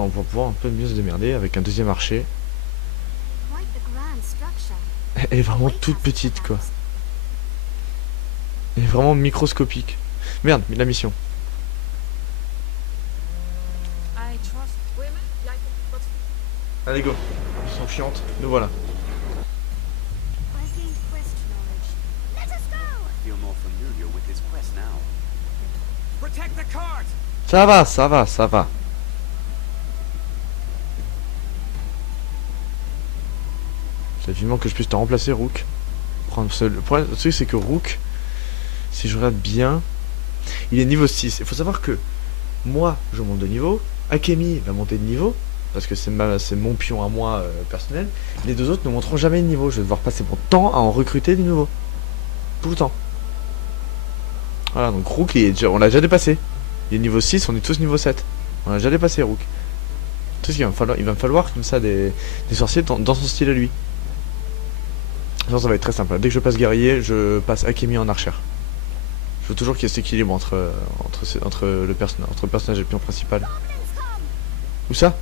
On va pouvoir un peu mieux se démerder avec un deuxième archer. Elle est vraiment toute petite quoi. Elle est vraiment microscopique. Merde, la mission. Allez go. Ils sont chiantes. Nous voilà. Ça va, ça va, ça va. C'est vivement que je puisse te remplacer, Rook. Le problème, c'est que Rook, si je regarde bien, il est niveau 6. Il faut savoir que moi, je monte de niveau. Akemi va monter de niveau. Parce que c'est mon pion à moi personnel. Les deux autres ne monteront jamais de niveau. Je vais devoir passer mon temps à en recruter de nouveau. Tout le temps. Voilà, donc Rook, on l'a déjà dépassé. Il est niveau 6, on est tous niveau 7. On l'a déjà dépassé, Rook. Tout ce qu'il va me falloir comme ça des sorciers dans son style à lui. Sinon, ça va être très simple. Dès que je passe guerrier, je passe Akemi en archer. Je veux toujours qu'il y ait cet équilibre entre le personnage et le pion principal. Où ça?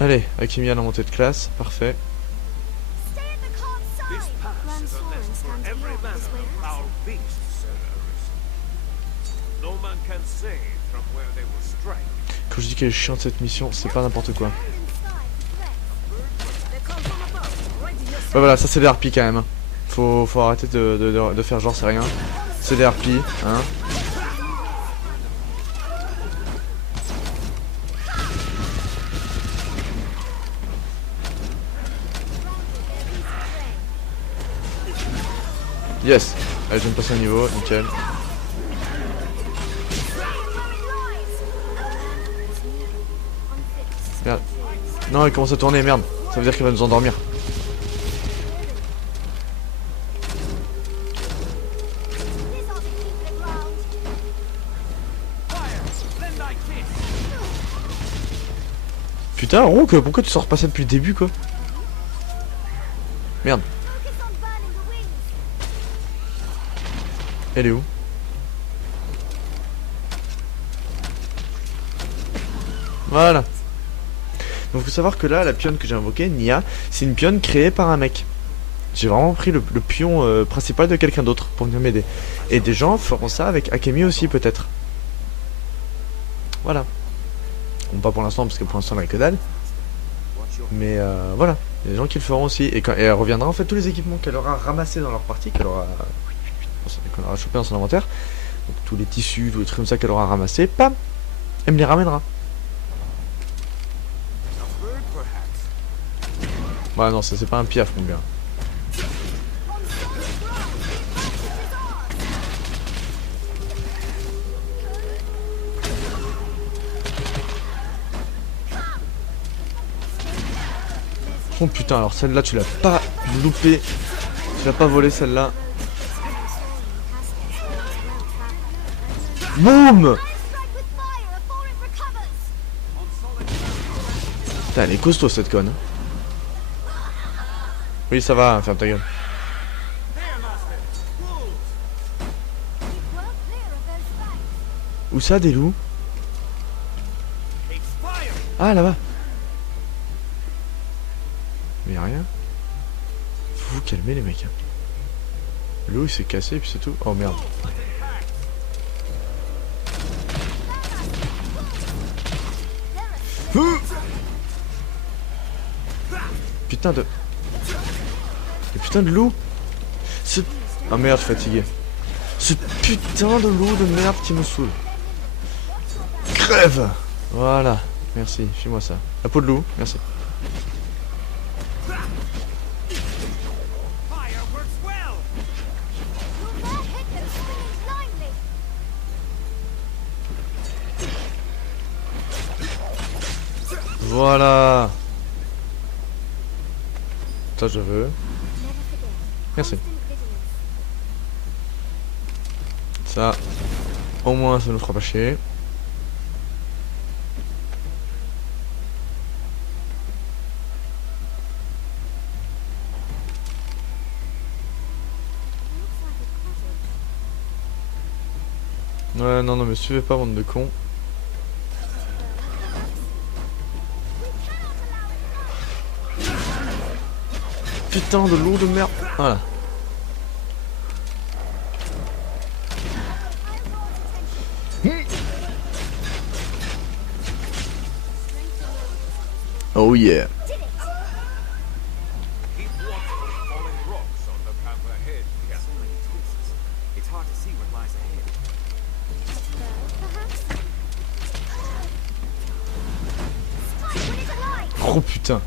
Allez, Akemi à la montée de classe, parfait. Quand je dis qu'elle est chiante cette mission, c'est pas n'importe quoi. Ouais, voilà, ça c'est des harpies quand même. Faut arrêter de faire genre c'est rien. C'est des harpies, hein. Yes. Allez, je vais me passer un niveau, nickel. Merde. Non, elle commence à tourner, merde. Ça veut dire qu'elle va nous endormir. Putain, Rook, pourquoi tu sors pas ça depuis le début, quoi? Merde. Elle est où? Voilà. Donc faut savoir que là, la pionne que j'ai invoquée, Nia, c'est une pionne créée par un mec. J'ai vraiment pris le pion principal de quelqu'un d'autre pour venir m'aider. Et des gens feront ça avec Akemi aussi peut-être. Voilà. Bon, pas pour l'instant parce que pour l'instant elle a que dalle. Mais voilà, il y a des gens qui le feront aussi. Et elle reviendra en fait tous les équipements qu'elle aura ramassés dans leur partie, qu'elle aura chopé dans son inventaire. Donc tous les tissus, tous les trucs comme ça qu'elle aura ramassés, pam, elle me les ramènera. Ouais non, ça c'est pas un piaf mon gars. Oh putain, alors celle-là tu l'as pas loupé. Tu l'as pas volé celle-là. Boum. Putain, elle est costaud cette conne. Oui ça va, ferme ta gueule. Où ça des loups? Ah là-bas. Mais y'a rien. Faut vous calmer les mecs. Le loup il s'est cassé et puis c'est tout. Oh merde. Putain de... Le putain de loup. Ce... Ah merde, fatigué. Ce putain de loup de merde qui me saoule. Crève. Voilà. Merci, fais-moi ça. La peau de loup, merci. Voilà. Ça je veux. Merci. Ça, au moins ça nous fera pas chier. Ouais, non, non, mais suivez pas, bande de cons. Putain de loup de merde. Voilà. Oh yeah. Oh putain.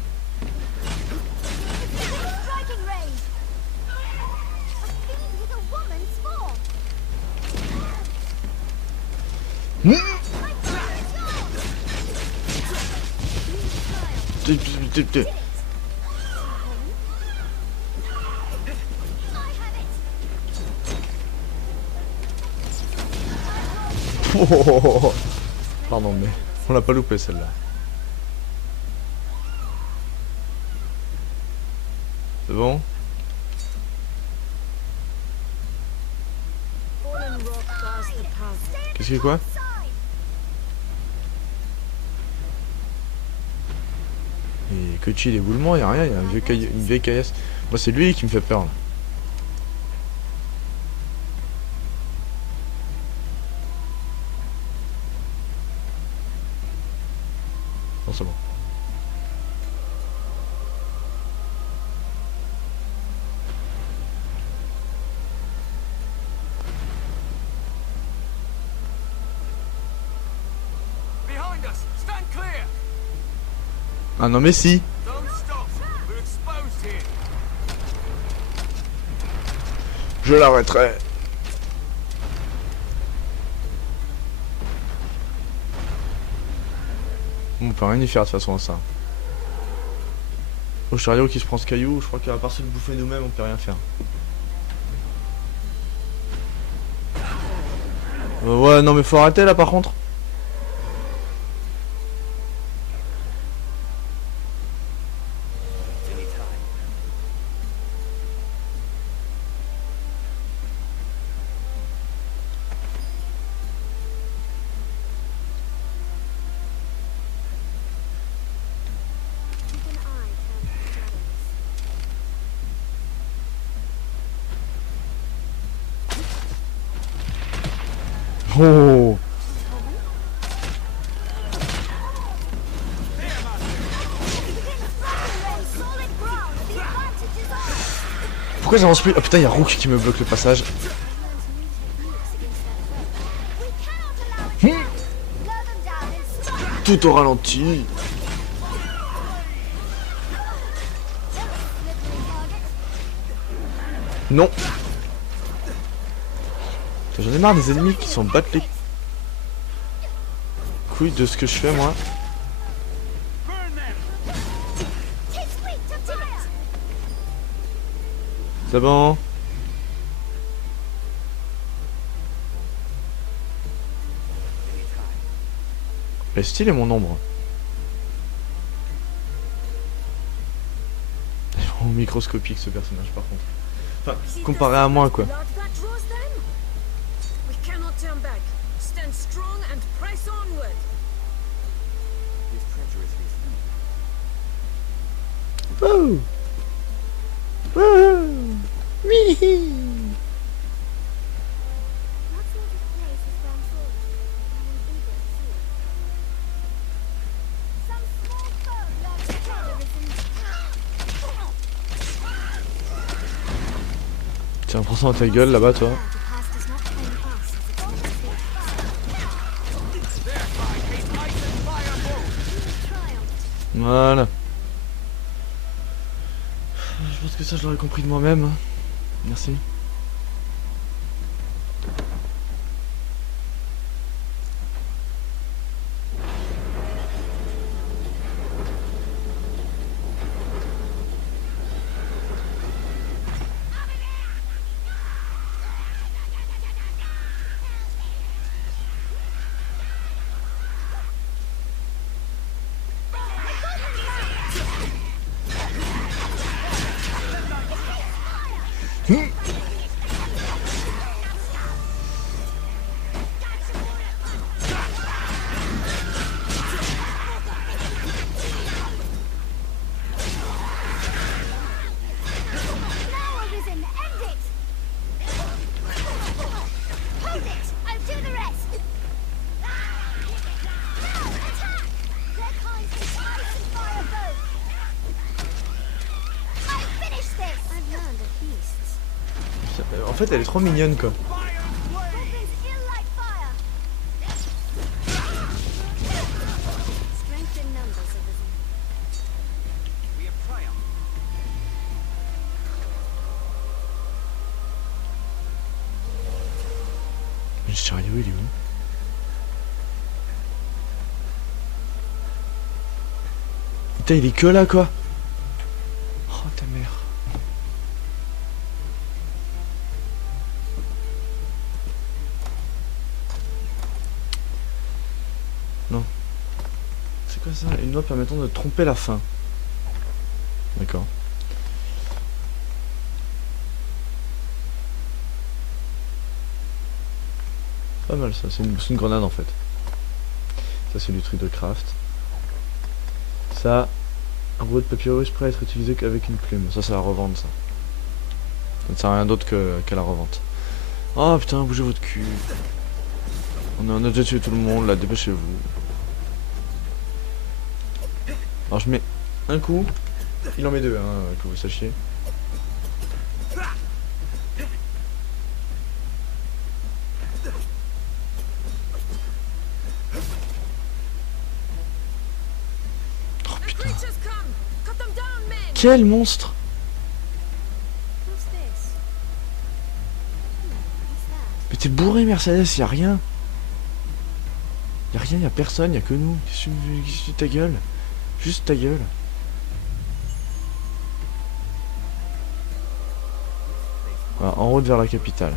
Oh, pardon, mais on l'a pas loupé celle-là. C'est bon? Qu'est-ce qu'il y a quoi? Et que chill éboulement, y'a rien, y'a un vieux une vieille caillasse. Moi c'est lui qui me fait peur là. Non c'est bon. Ah non mais si. Je l'arrêterai. On peut rien y faire de toute façon à ça. Au chariot qui se prend ce caillou, je crois qu'à part se le bouffer nous-mêmes, on peut rien faire. Ouais non mais faut arrêter là par contre. Oh. Pourquoi j'avance plus? Oh putain, y'a Rook qui me bloque le passage. Tout au ralenti. Non. J'en ai marre des ennemis qui s'en battent les couilles de ce que je fais moi. C'est bon. Mais stylé mon ombre. Il est vraiment microscopique ce personnage par contre. Enfin, comparé à moi quoi. Oh. Oh. Mihi. Tiens, prends ça dans ta gueule là-bas toi. Voilà. Je pense que ça je l'aurais compris de moi-même. Merci. En fait, elle est trop mignonne, quoi. Le chariot, il est où? Putain, il est que là, quoi. Oh, ta mère. Non. C'est quoi ça? Une note permettant de tromper la faim. D'accord. Pas mal ça, c'est une grenade en fait. Ça c'est du truc de craft. Ça, un rouleau de papyrus prêt à être utilisé qu'avec une plume. Ça c'est à revendre ça. Ça ne sert à rien d'autre qu'à la revente. Oh putain, bougez votre cul. On a déjà tué tout le monde là, dépêchez-vous. Alors je mets un coup, il en met deux, hein, que vous sachiez. Oh putain. Quel monstre! Mais t'es bourré Mercedes, y'a rien. Y'a rien, y'a personne, y'a que nous. Qu'est-ce que ta gueule? Juste ta gueule. Voilà, en route vers la capitale.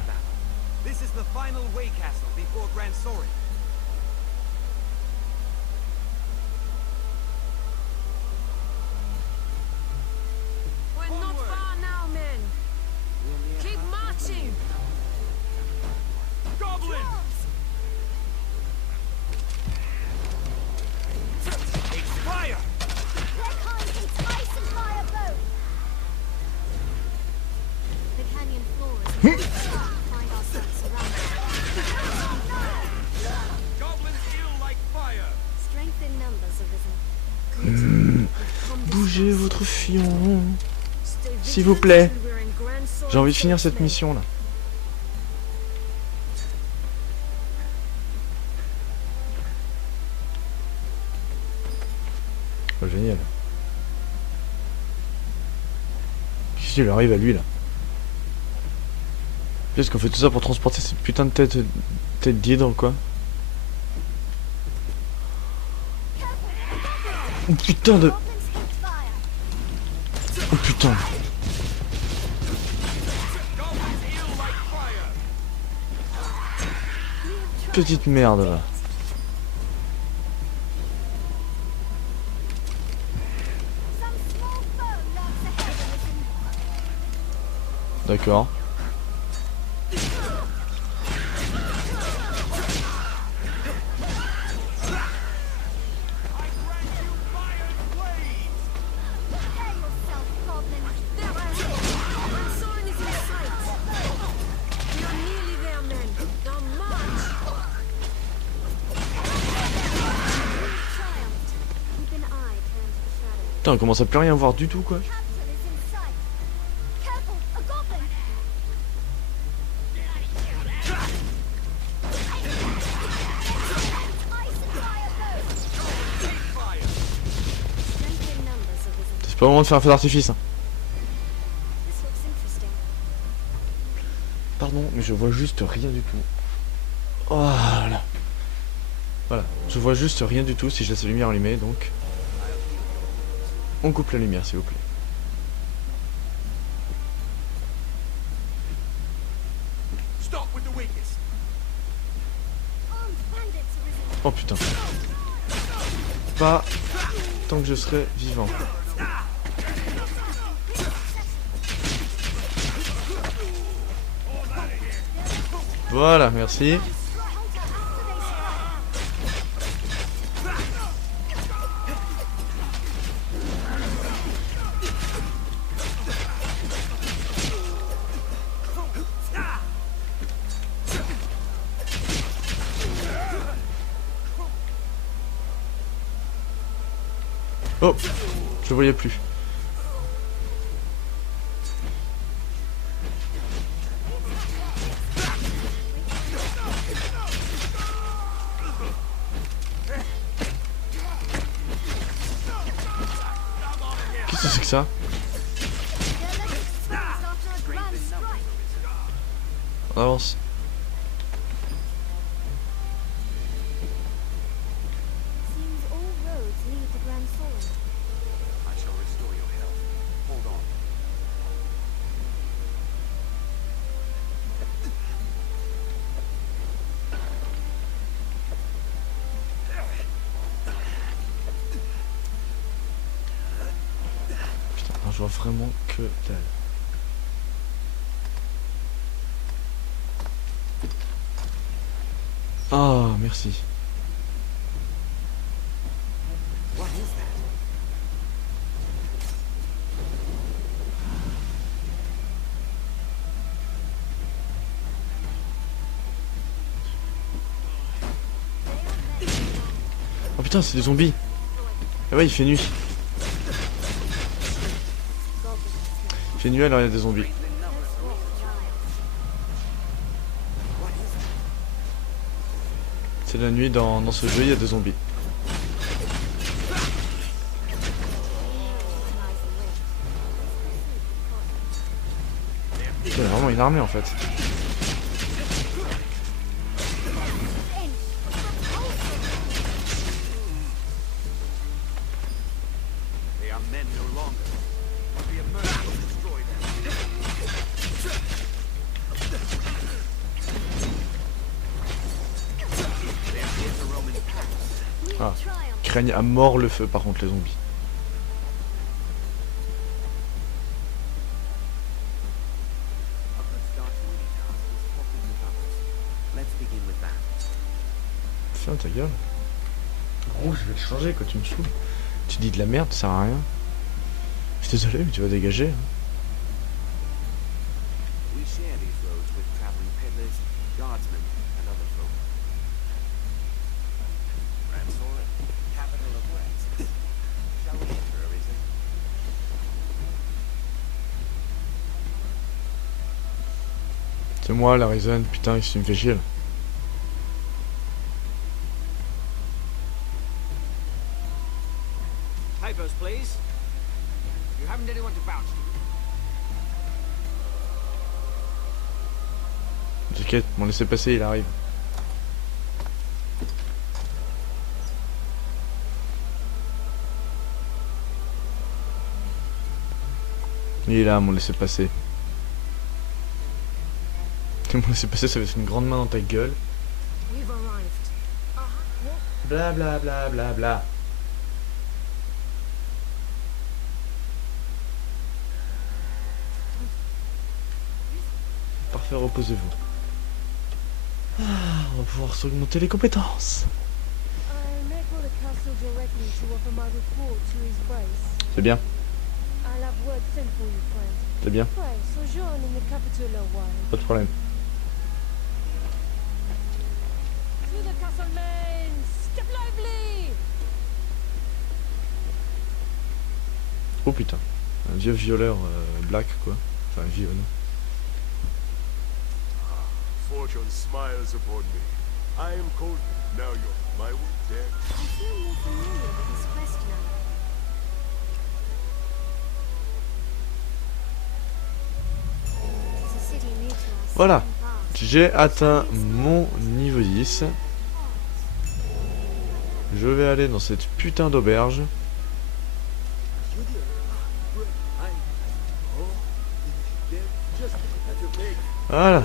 Bougez votre fion, s'il vous plaît. J'ai envie de finir cette mission là. Oh, génial. Qu'est-ce qui lui arrive à lui là? Est-ce qu'on fait tout ça pour transporter cette putain de tête d'hydre quoi? Oh putain de... Oh putain. Petite merde là. D'accord. Putain, on commence à plus rien voir du tout quoi. C'est pas le moment de faire un feu d'artifice. Hein. Pardon, mais je vois juste rien du tout. Voilà. Voilà, je vois juste rien du tout si je laisse la lumière allumée donc. On coupe la lumière s'il vous plaît. Oh putain. Pas tant que je serai vivant. Voilà, merci. Oh, je le voyais plus. On avance. Seems all roads lead to Grand Solon. I shall restore your health. Hold on. Putain, je vois vraiment que dalle. Ah, merci. What is that? Oh putain, c'est des zombies. Ah ouais, il fait nuit. Il fait nuit alors il y a des zombies. C'est la nuit dans ce jeu, il y a des zombies. C'est vraiment une armée en fait. They are men no longer. We emerge to destroy them. They appear to Roman paths. Ah. Craignent à mort le feu par contre les zombies. A good start to any task is talking with others. Let's begin with that. Ferme ta gueule. Gros, je vais le changer quoi, tu me saoules. Tu dis de la merde, ça sert à rien. Je suis désolé, mais tu vas dégager. Hein. We share these roads with traveling peddlers, guardsmen, and other folk. Grand Solon, capital of West. Shall we enter, Arisen? C'est moi la Ryzen, putain, il me fait chier là. Papers, please. You haven't anyone to vouch to. T'inquiète, m'en laissez passer, il arrive. Il est là, m'en laissez passer. M'en laissez passer, ça va être une grande main dans ta gueule. We've arrived. Bla bla bla bla bla. Parfait, reposez-vous. Ah, on va pouvoir s'augmenter les compétences. I may call the castle directly to offer my report to his grace. C'est bien, I'll have word sent for you, friend. c'est bien, Pray, sojourn in the capital a while. pas de problème. To the castle men! Step lively! Oh putain, un vieux violeur black quoi. Enfin vieux non. Fortune smiles upon me. I am Colton. Now you're my dead. You feel more familiar with this quest now. It's a city new to us. Voilà. and vast. J'ai atteint mon niveau 10. Je vais aller dans cette putain d'auberge. Voilà.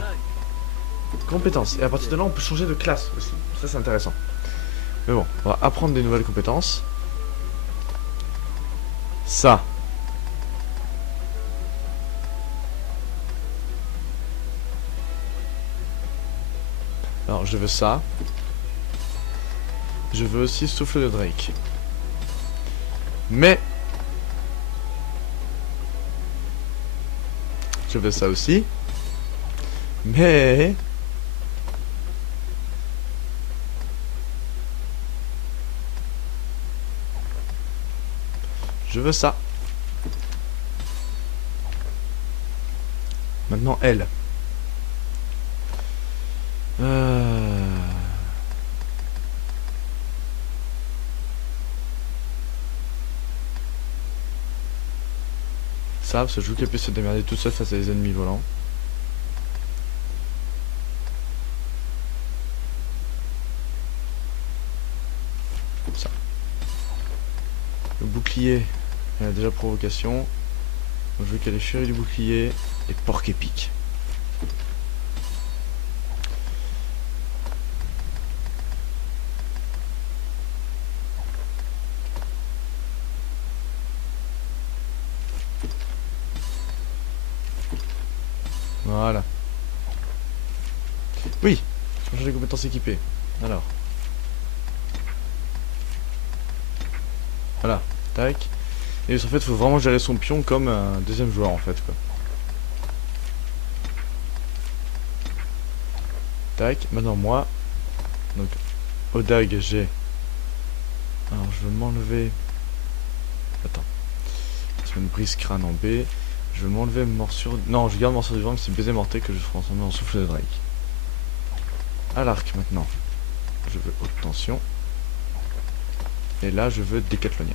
Compétences. Et à partir de là, on peut changer de classe aussi. Ça, c'est intéressant. Mais bon, on va apprendre des nouvelles compétences. Ça. Alors, je veux ça. Je veux aussi souffle de Drake. Mais... je veux ça aussi. Mais... je veux ça. Maintenant, elle. Ça, parce que je veux qu'elle puisse se démerder toute seule face à des ennemis volants. bouclier. Il a déjà provocation. Donc, je veux qu'elle ait furie du bouclier et porc épique. Voilà. Oui, changer les compétences équipées. Alors. Voilà, tac. Et en fait, il faut vraiment gérer son pion comme un deuxième joueur en fait, quoi. Tac, maintenant moi. Donc, au dag, j'ai. Alors, je veux m'enlever. Attends. C'est une brise crâne en B. Je veux m'enlever morsure. Non, je garde morsure du vent, c'est baiser mortel que je ferai transformer en souffle de Drake. À l'arc maintenant. Je veux haute tension. Et là, je veux décathlonien.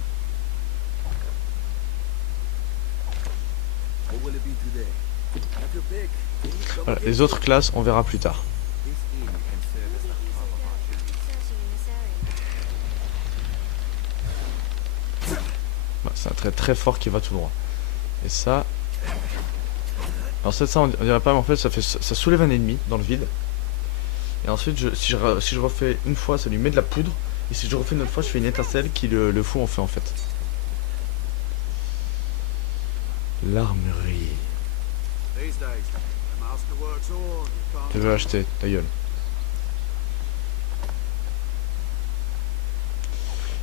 What will it be today? Have your pick. Voilà, les autres classes, on verra plus tard. This inn can serve as the hub of our journey. Bah, c'est un trait très fort qui va tout droit. Et ça. Alors ça on dirait pas, mais en fait ça soulève un ennemi dans le vide. Et ensuite si je refais une fois, ça lui met de la poudre. Et si je refais une autre fois, je fais une étincelle qui le fout en feu en fait. L'armurerie. These days, the master works on. You Je can't veux acheter, ta gueule.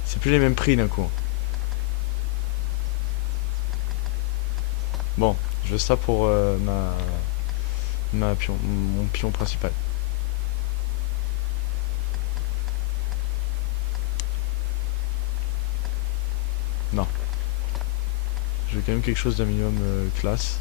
C'est plus les mêmes prix d'un coup. Bon, je veux ça pour mon pion principal. Non. Je veux quand même quelque chose d'un minimum classe.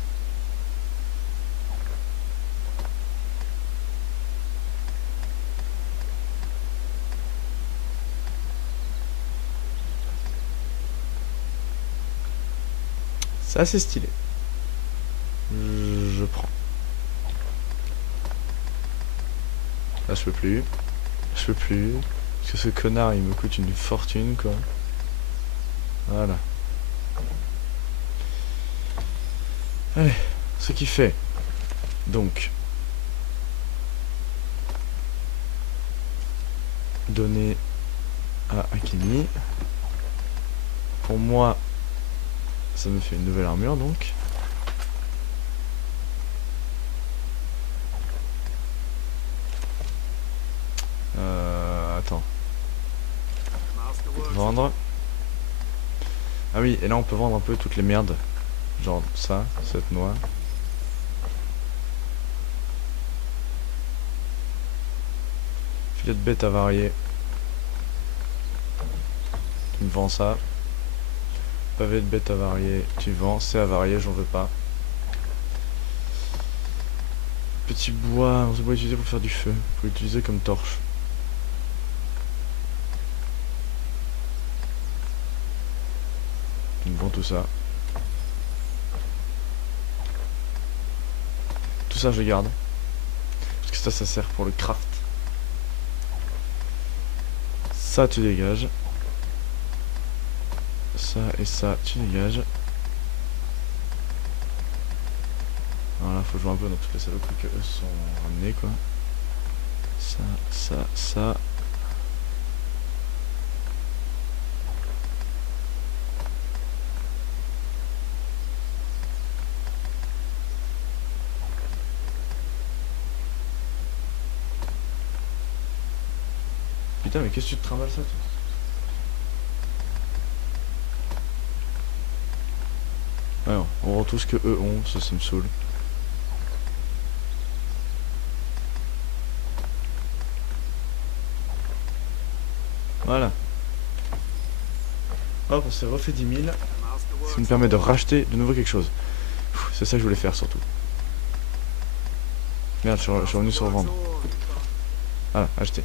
C'est assez stylé. Je prends. Là je peux plus. Je peux plus. Parce que ce connard il me coûte une fortune quoi. Voilà. Allez, ce qui fait. Donc. Donner à Akemi. Pour moi, ça me fait une nouvelle armure donc. Attends. master works. Vendre. Ah oui, et là on peut vendre un peu toutes les merdes. Genre ça, cette noix. Filet de bête avarié. Tu me vends ça. Pavé de bête avarié, tu vends. C'est avarié, j'en veux pas. Petit bois, on se doit utiliser pour faire du feu. Faut l'utiliser comme torche. Tu me vends tout ça. Tout ça je garde. Parce que ça sert pour le craft. Ça tu dégages. Ça et ça tu dégages. Voilà, faut jouer un peu dans toutes les saloperies que eux sont ramenés quoi. Ça. Putain, mais qu'est-ce que tu te trimbales ça, toi? Alors, on rend tout ce que eux ont, ça me saoule. Voilà. Hop, on s'est refait 10 000. The master Ça works me permet de racheter de nouveau quelque chose. C'est ça que je voulais faire surtout. Merde, je suis revenu sur vendre. Voilà, acheter.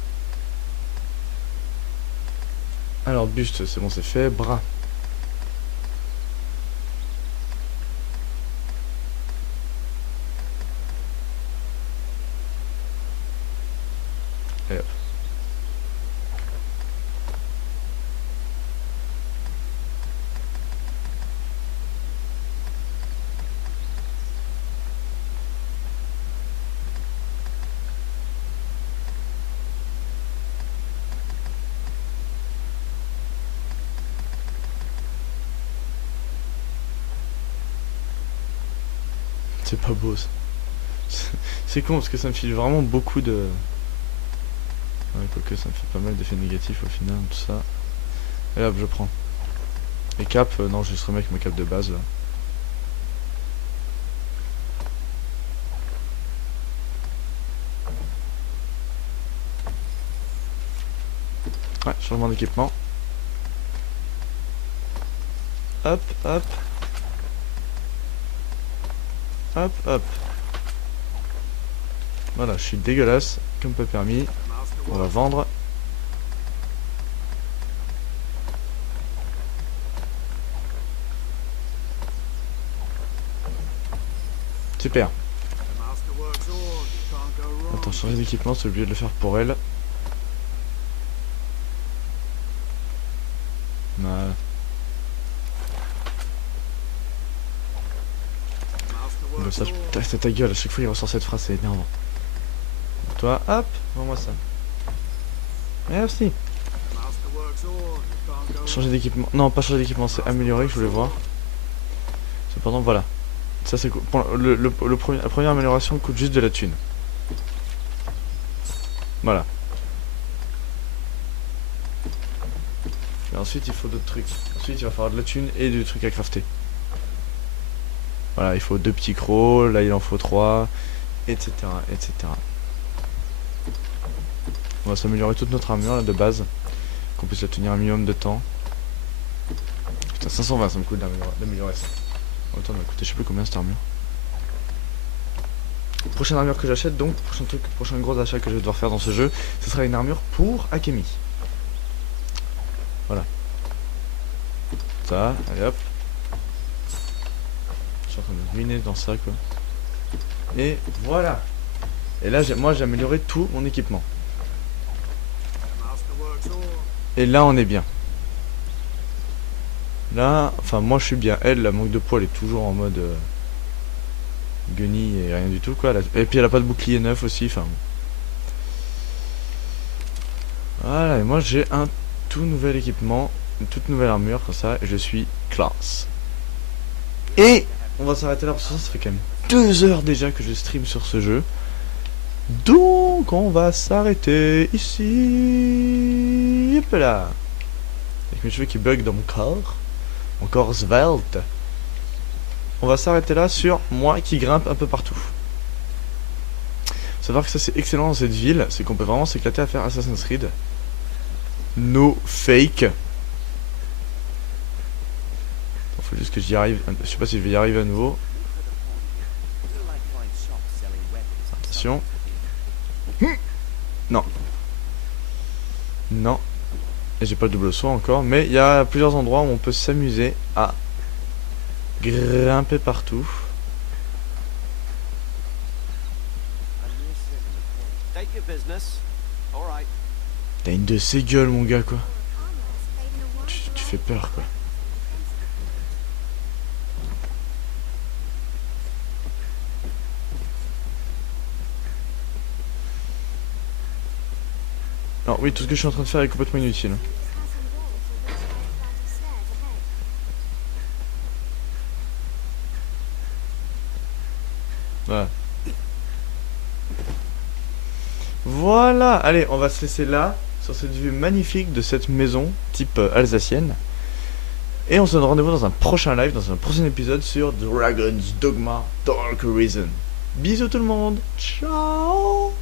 Alors, buste, c'est bon, c'est fait. Bras. Et hop. C'est pas beau ça. C'est con parce que ça me file vraiment beaucoup de... Ouais, quoique ça me fait pas mal d'effets négatifs au final, tout ça. Et hop, je prends. Et cap, non, je vais juste remettre ma cap de base là. Ouais, changement d'équipement. Hop, hop. Hop, hop. Voilà, je suis dégueulasse, comme pas permis. On va vendre. Super. Attends, changer d'équipement, c'est obligé de le faire pour elle. Voilà. Bon, ça, putain, c'est ta gueule, à chaque fois il ressort cette phrase, c'est énervant. Toi, hop, vends-moi ça. Merci. Changer d'équipement. Non, pas changer d'équipement, c'est améliorer que je voulais voir. Cependant, voilà. Ça, c'est pour la première amélioration coûte juste de la thune. Voilà. Et ensuite, il faut d'autres trucs. Ensuite, il va falloir de la thune et du truc à crafter. Voilà, il faut 2 petits crocs, là il en faut 3, etc. etc. On va s'améliorer toute notre armure là de base, qu'on puisse la tenir un minimum de temps. Putain, 520 ça me coûte d'améliorer ça. En même temps, ça m'a coûté je sais plus combien cette armure. Prochaine armure que j'achète, donc, prochain gros achat que je vais devoir faire dans ce jeu, ce sera une armure pour Akemi. Voilà. Ça, allez hop. Je suis en train de ruiner dans ça quoi. Et voilà. Et là moi j'ai amélioré tout mon équipement. Et là on est bien. Là, enfin moi je suis bien. Elle, la manque de poids, elle est toujours en mode guenille et rien du tout quoi. Et puis elle a pas de bouclier neuf aussi. Enfin. Voilà, et moi j'ai un tout nouvel équipement, une toute nouvelle armure comme ça, et je suis classe. Et on va s'arrêter là parce que ça fait quand même 2 heures déjà que je stream sur ce jeu. Donc on va s'arrêter ici. Hop là. Avec mes cheveux qui bug dans mon corps svelte. On va s'arrêter là sur moi qui grimpe un peu partout. Savoir que ça c'est excellent dans cette ville, c'est qu'on peut vraiment s'éclater à faire Assassin's Creed. No fake. Faut juste que j'y arrive. Je sais pas si je vais y arriver à nouveau. Attention. Non. Non. Et j'ai pas le double saut encore. Mais il y a plusieurs endroits où on peut s'amuser à grimper partout. T'as une de ces gueules mon gars quoi. Tu fais peur quoi. Alors oui, tout ce que je suis en train de faire est complètement inutile. Voilà. Voilà, allez, on va se laisser là, sur cette vue magnifique de cette maison, type alsacienne. Et on se donne rendez-vous dans un prochain live, dans un prochain épisode sur Dragon's Dogma Dark Arisen. Bisous tout le monde, ciao.